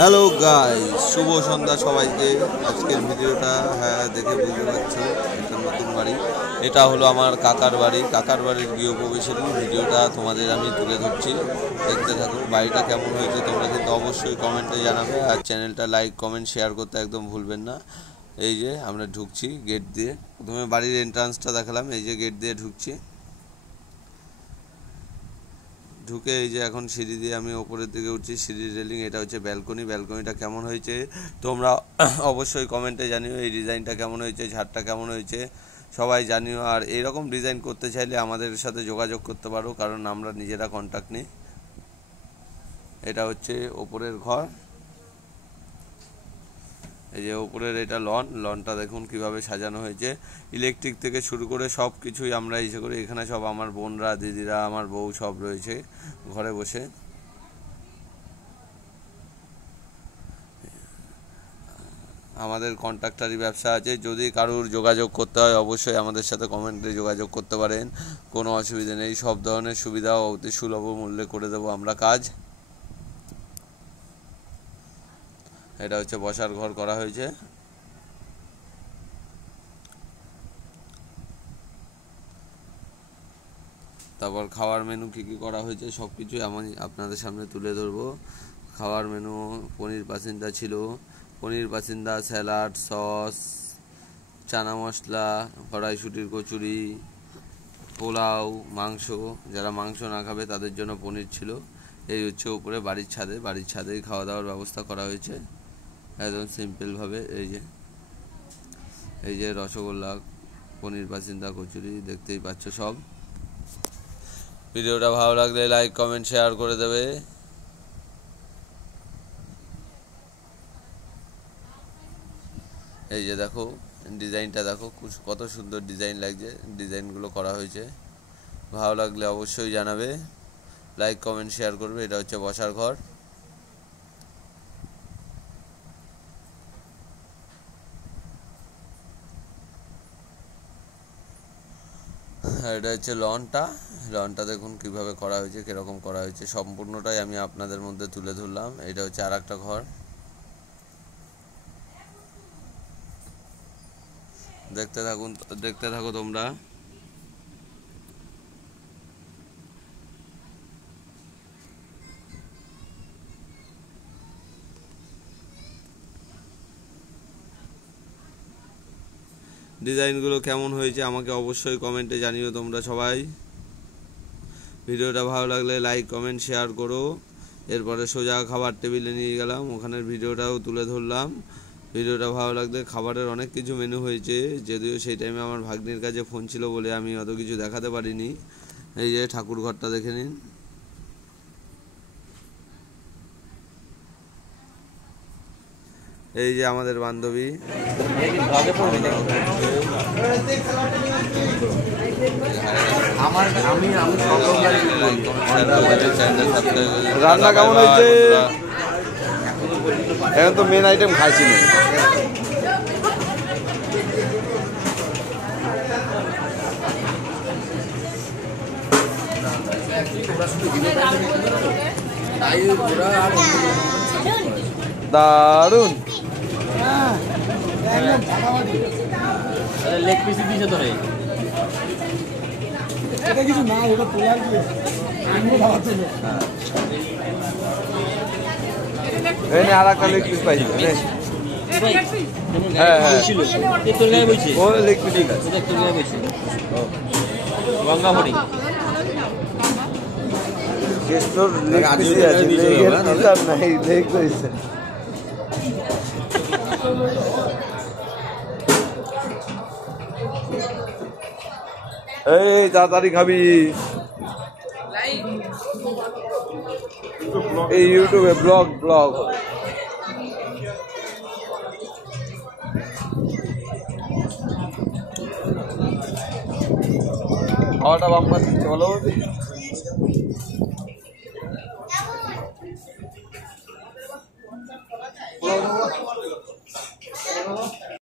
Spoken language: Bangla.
হ্যালো গাইস, শুভ সন্ধ্যা সবাইকে। আজকের ভিডিওটা দেখে বুঝতে পারছো একটা নতুন বাড়ি। এটা হলো আমার কাকার বাড়ির গৃহপ্রবেশের ভিডিওটা তোমাদের আমি তুলে ধরছি, দেখতে থাকো। বাড়িটা কেমন হয়েছে তোমরা কিন্তু অবশ্যই কমেন্টে জানাবে, আর চ্যানেলটা লাইক কমেন্ট শেয়ার করতে একদম ভুলবেন না। এই যে আমরা ঢুকছি গেট দিয়ে, প্রথমে বাড়ির এন্ট্রান্সটা দেখালাম, এই যে গেট দিয়ে ঢুকছি। ঢুকে এই যে এখন সিঁড়ি দিয়ে আমি ওপরের দিকে উঠছি, সিঁড়ির রেলিং। এটা হচ্ছে ব্যালকনিটা কেমন হয়েছে তোমরা অবশ্যই কমেন্টে জানিও। এই ডিজাইনটা কেমন হয়েছে, ছাদটা কেমন হয়েছে সবাই জানিও। আর এইরকম ডিজাইন করতে চাইলে আমাদের সাথে যোগাযোগ করতে পারো, কারণ আমরা নিজেরা কন্ট্যাক্ট নিই। এটা হচ্ছে ওপরের ঘর, এই যে ওপরের এটা লনটা দেখুন কিভাবে সাজানো হয়েছে। ইলেকট্রিক থেকে শুরু করে সব কিছুই আমরা ইসে করি। এখানে সব আমার বোনরা, দিদিরা, আমার বউ সব রয়েছে ঘরে বসে। আমাদের কন্ট্রাক্টারি ব্যবসা আছে, যদি কারোর যোগাযোগ করতে হয় অবশ্যই আমাদের সাথে কমেন্টে যোগাযোগ করতে পারেন, কোনো অসুবিধা নেই। সব ধরনের সুবিধা অতি সুলভ মূল্যে করে দেবো আমরা কাজ। এটা হচ্ছে বসার ঘর করা হয়েছে। তারপর খাওয়ার মেনু কী কী করা হয়েছে সব কিছুই আমি আপনাদের সামনে তুলে ধরবো। খাওয়ার মেনু পনির পাসিন্দা ছিল, পনির পাসিন্দা, স্যালাড, সস, চানা মশলা, কড়াইশুঁটির কচুরি, পোলাও, মাংস। যারা মাংস না খাবে তাদের জন্য পনির ছিল। এই হচ্ছে উপরে বাড়ির ছাদেই খাওয়া দাওয়ার ব্যবস্থা করা হয়েছে একদম সিম্পলভাবে। এই যে রসগোল্লা, পনির পাসিন্দা, কচুরি দেখতেই পাচ্ছ সব। ভিডিওটা ভালো লাগলে লাইক কমেন্ট শেয়ার করে দেবে। এই যে দেখো ডিজাইনটা দেখো, কত সুন্দর ডিজাইন লাগছে, ডিজাইনগুলো করা হয়েছে। ভালো লাগলে অবশ্যই জানাবে, লাইক কমেন্ট শেয়ার করবে। এটা হচ্ছে বসার ঘর। এটা হচ্ছে লনটা দেখুন কিভাবে করা হয়েছে, কিরকম করা হয়েছে, সম্পূর্ণটাই আমি আপনাদের মধ্যে তুলে ধরলাম। এটা হচ্ছে আর একটা ঘর, দেখতে থাকো তোমরা। ডিজাইনগুলো কেমন হয়েছে আমাকে অবশ্যই কমেন্টে জানিও তোমরা সবাই। ভিডিওটা ভালো লাগলে লাইক কমেন্ট শেয়ার করো। এরপরে সোজা খাবার টেবিলে নিয়ে গেলাম, ওখানের ভিডিওটাও তুলে ধরলাম। ভিডিওটা ভালো লাগলে, খাবারের অনেক কিছু মেনু হয়েছে, যদিও সেই টাইমে আমার ভাগ্নির কাছে ফোন ছিল বলে আমি অত কিছু দেখাতে পারিনি। এই যে ঠাকুর ঘরটা দেখে নিন। এই যে আমাদের বান্ধবী, রান্না কেমন হয়েছে? এখন তো মেন আইটেম খাইছি না। দারুন লেগ পিস দিয়েছে তো রে, এটা কিছু না, ওটা পোলার দিয়ে এই আর একটা লেগ পিস পাইছি। হ্যাঁ ও লেগ পিস গঙ্গা হরি কৃষ্ণর লেগ পিস নাই, লেগ হয়েছে। এই তাড়াতাড়ি খাবি, এই ইউটিউবে ব্লগ খাওয়াটা বাম্পার দিচ্ছে, ভালো